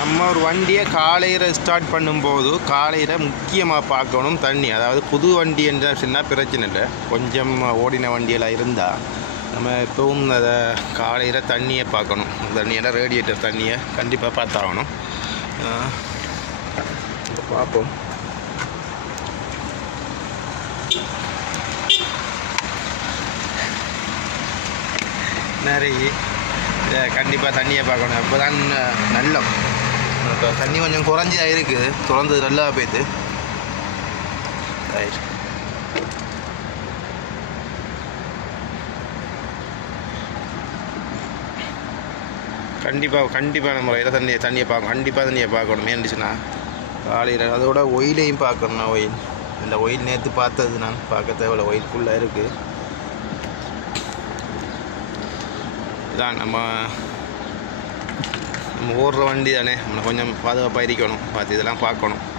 நம்ம ஒரு வண்டியை காலையில் ஸ்டார்ட் பண்ணும்போது காலையில் முக்கியமாக பார்க்கணும் தண்ணி. அதாவது புது வண்டி என்ற சின்ன பிரச்சனை இல்லை. கொஞ்சம் ஓடின வண்டியெல்லாம் இருந்தால் நம்ம எப்பவும் அதை காலையில் தண்ணியை பார்க்கணும். தண்ணியோட ரேடியேட்டர் தண்ணியை கண்டிப்பாக பார்த்தாகணும். பார்ப்போம். நிறைய கண்டிப்பாக தண்ணியை பார்க்கணும். அப்போ தான் நல்ல தண்ணி கொஞ்சம் குறைஞ்சா இருக்குது தொடர்ந்து நல்லா போயிடுது ரைட் கண்டிப்பாக கண்டிப்பாக முறையில் தண்ணியை தண்ணியை பார்க்கணும் கண்டிப்பாக தண்ணியை பார்க்கணும். ஏன்னுச்சுன்னா காலையில் அதோட ஒயிலையும் பார்க்கணும் ஒயில். இந்த ஒயில் நேற்று பார்த்தது நான் பார்க்க தேவையில்ல. ஒயில் ஃபுல்லாக இருக்குது இதான் நம்ம நம்ம ஓடுற வண்டி தானே நம்ம கொஞ்சம் பாதுகாப்பாக இருக்கணும். பார்த்து இதெல்லாம் பார்க்கணும்.